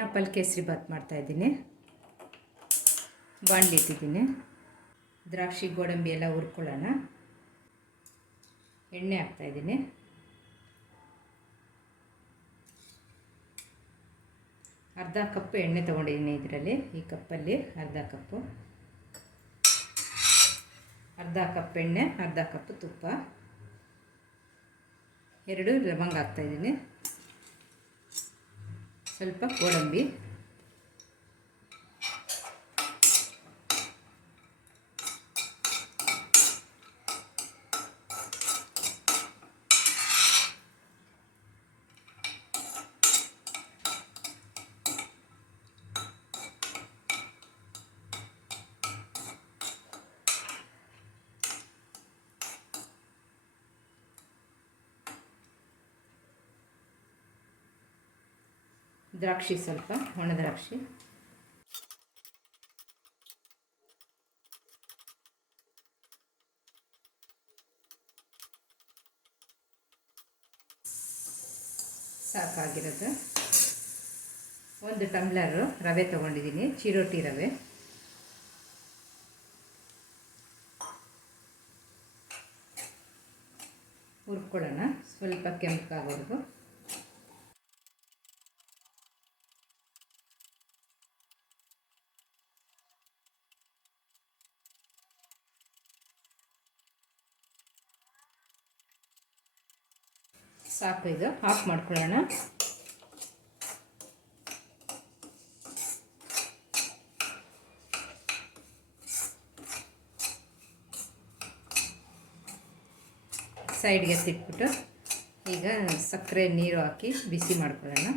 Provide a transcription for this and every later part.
Pineapple kesari Baat ಮಾಡ್ತಾಯಿದ್ದೀನಿ ಬಾಣಲಿ ಇಟ್ಟಿದ್ದೀನಿ. ದ್ರಾಕ್ಷಿ, ಗೋಡಂಬಿ ಎಲ್ಲ ಹುರ್ಕೊಳ್ಳೋಣ. ಎಣ್ಣೆ ಹಾಕ್ತಾಯಿದ್ದೀನಿ ಅರ್ಧ ಕಪ್ ಎಣ್ಣೆ ತೊಗೊಂಡಿದ್ದೀನಿ ಇದರಲ್ಲಿ, ಈ ಕಪ್ಪಲ್ಲಿ ಅರ್ಧ ಕಪ್ಪು. ಅರ್ಧ ಕಪ್ ಎಣ್ಣೆ, ಅರ್ಧ ಕಪ್ ತುಪ್ಪ. ಎರಡು ಲವಂಗ ಹಾಕ್ತಾಯಿದ್ದೀನಿ ಸ್ವಲ್ಪ ಗೋಡಂಬಿ ದ್ರಾಕ್ಷಿ ಸ್ವಲ್ಪ ಒಣ ದ್ರಾಕ್ಷಿ. ಸಾಕಾಗಿರೋದು. ಒಂದು ಟಮ್ಲರು ರವೆ ತೊಗೊಂಡಿದ್ದೀನಿ ಚಿರೋಟಿ ರವೆ. ಹುರ್ಕೊಳ್ಳೋಣ ಸ್ವಲ್ಪ ಕೆಂಪಗಾಗೋವರೆಗೂ. ಸಾಕು ಇದು ಆಫ್ ಮಾಡ್ಕೊಳ್ಳೋಣ. ಸೈಡ್ಗೆ ಸಿಟ್ಬಿಟ್ಟು ಈಗ ಸಕ್ಕರೆ ನೀರು ಹಾಕಿ ಬಿಸಿ ಮಾಡ್ಕೊಳ್ಳೋಣ.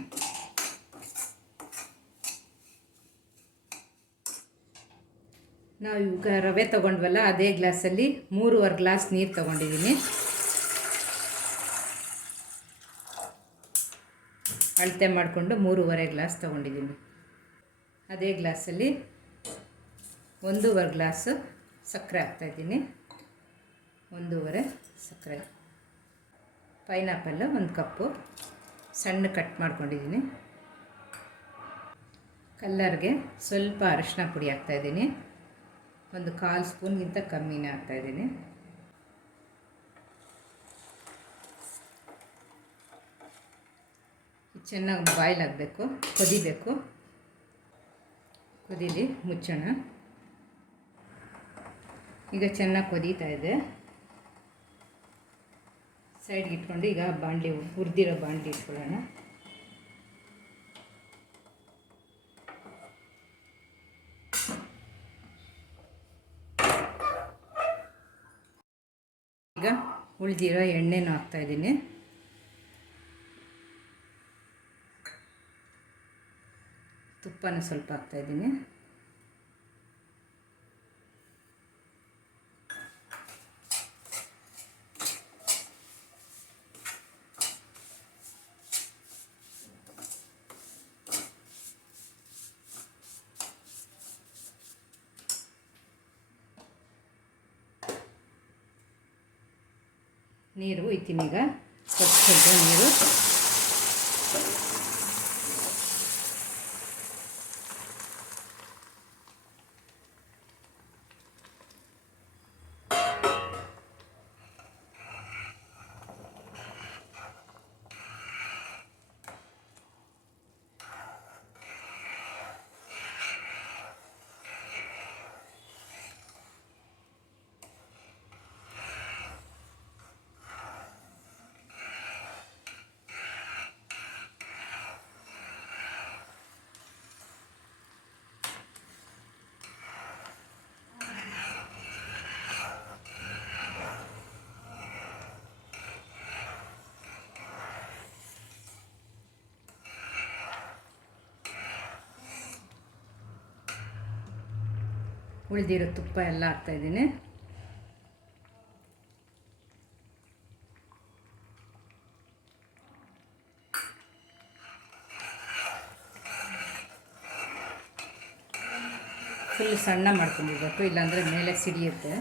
ನಾವು ಈಗ ರವೆ ತೊಗೊಂಡ್ವಲ್ಲ, ಅದೇ ಗ್ಲಾಸಲ್ಲಿ ಮೂರುವರೆ ಗ್ಲಾಸ್ ನೀರು ತೊಗೊಂಡಿದ್ದೀನಿ ಅಳತೆ ಮಾಡಿಕೊಂಡು ಮೂರುವರೆ ಗ್ಲಾಸ್ ತೊಗೊಂಡಿದ್ದೀನಿ. ಅದೇ ಗ್ಲಾಸಲ್ಲಿ ಒಂದೂವರೆ ಗ್ಲಾಸು ಸಕ್ಕರೆ ಹಾಕ್ತಾಯಿದ್ದೀನಿ. ಒಂದೂವರೆ ಸಕ್ಕರೆ. ಪೈನಾಪಲ್ಲು ಒಂದು ಕಪ್ಪು ಸಣ್ಣ ಕಟ್ ಮಾಡ್ಕೊಂಡಿದ್ದೀನಿ. ಕಲ್ಲರ್ಗೆ ಸ್ವಲ್ಪ ಅರಶಿನ ಪುಡಿ ಹಾಕ್ತಾಯಿದ್ದೀನಿ. ಒಂದು ಕಾಲು ಸ್ಪೂನ್ಗಿಂತ ಕಮ್ಮಿನೇ ಹಾಕ್ತಾಯಿದ್ದೀನಿ. ಚೆನ್ನಾಗಿ ಬಾಯ್ಲ್ ಆಗಬೇಕು, ಕುದಿಬೇಕು. ಕುದೀಲಿ, ಮುಚ್ಚೋಣ. ಈಗ ಚೆನ್ನಾಗಿ ಕುದೀತಾ ಇದೆ. ಸೈಡ್ಗೆ ಇಟ್ಕೊಂಡು ಈಗ ಬಾಣಲಿ ಹುರಿದಿರೋ ಬಾಣಲಿ ಇಟ್ಕೊಳ್ಳೋಣ. ಈಗ ಉಳಿದಿರೋ ಎಣ್ಣೆನೂ ಹಾಕ್ತಾಯಿದ್ದೀನಿ ತುಪ್ಪನ ಸ್ವಲ್ಪ ಹಾಕ್ತಾಯಿದ್ದೀನಿ ನೀರು ಇತ್ತೀನಿ ಈಗ ಸ್ವಲ್ಪ ನೀರು. ಉಳಿದಿರೋ ತುಪ್ಪ ಎಲ್ಲ ಹಾಕ್ತಾಯಿದ್ದೀನಿ ಫುಲ್ ಸಣ್ಣ ಮಾಡ್ಕೊಂಡಿರ್ಬೇಕು ಇಲ್ಲಾಂದರೆ ಮೇಲೆ ಸಿಡಿಯುತ್ತೆ.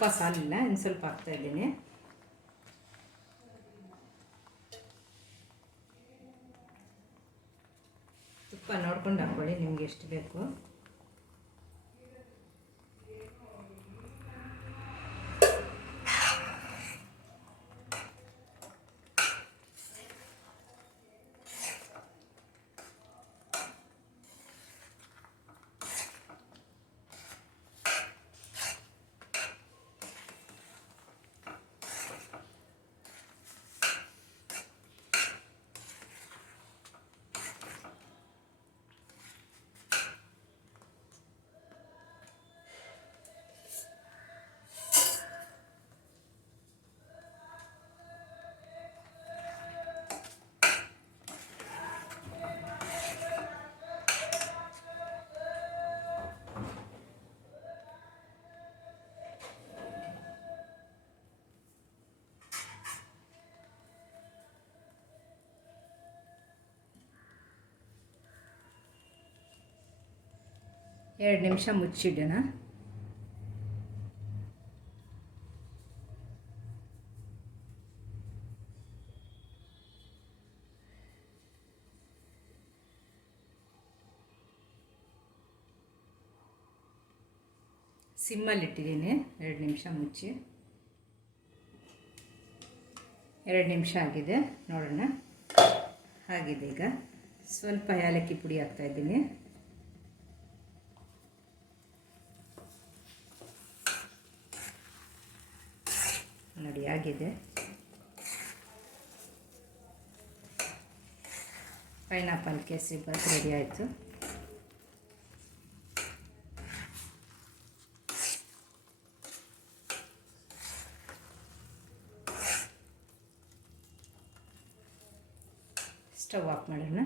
ತುಪ್ಪ ಸಾಲಿಲ್ಲ ಇನ್ನು ಸ್ವಲ್ಪ ಹಾಕ್ತಾಯಿದ್ದೀನಿ ತುಪ್ಪ ನೋಡ್ಕೊಂಡು ಹಾಕ್ಕೊಳ್ಳಿ ನಿಮ್ಗೆ ಎಷ್ಟು ಬೇಕು. ಎರಡು ನಿಮಿಷ ಮುಚ್ಚಿಡೋಣ. ಸಿಮ್ಮಲ್ಲಿಟ್ಟಿದ್ದೀನಿ ಎರಡು ನಿಮಿಷ ಮುಚ್ಚಿ. ಎರಡು ನಿಮಿಷ ಆಗಿದೆ. ನೋಡೋಣ. ಆಗಿದೆ ಈಗ. ಸ್ವಲ್ಪ ಏಲಕ್ಕಿ ಪುಡಿ ಹಾಕ್ತಾಯಿದ್ದೀನಿ ಆಗಿದೆ. ಪೈನಾಪಲ್ ಕೇಸರಿ ಬಾತ್ ರೆಡಿ ಆಯಿತು. ಸ್ಟವ್ ಆಫ್ ಮಾಡೋಣ.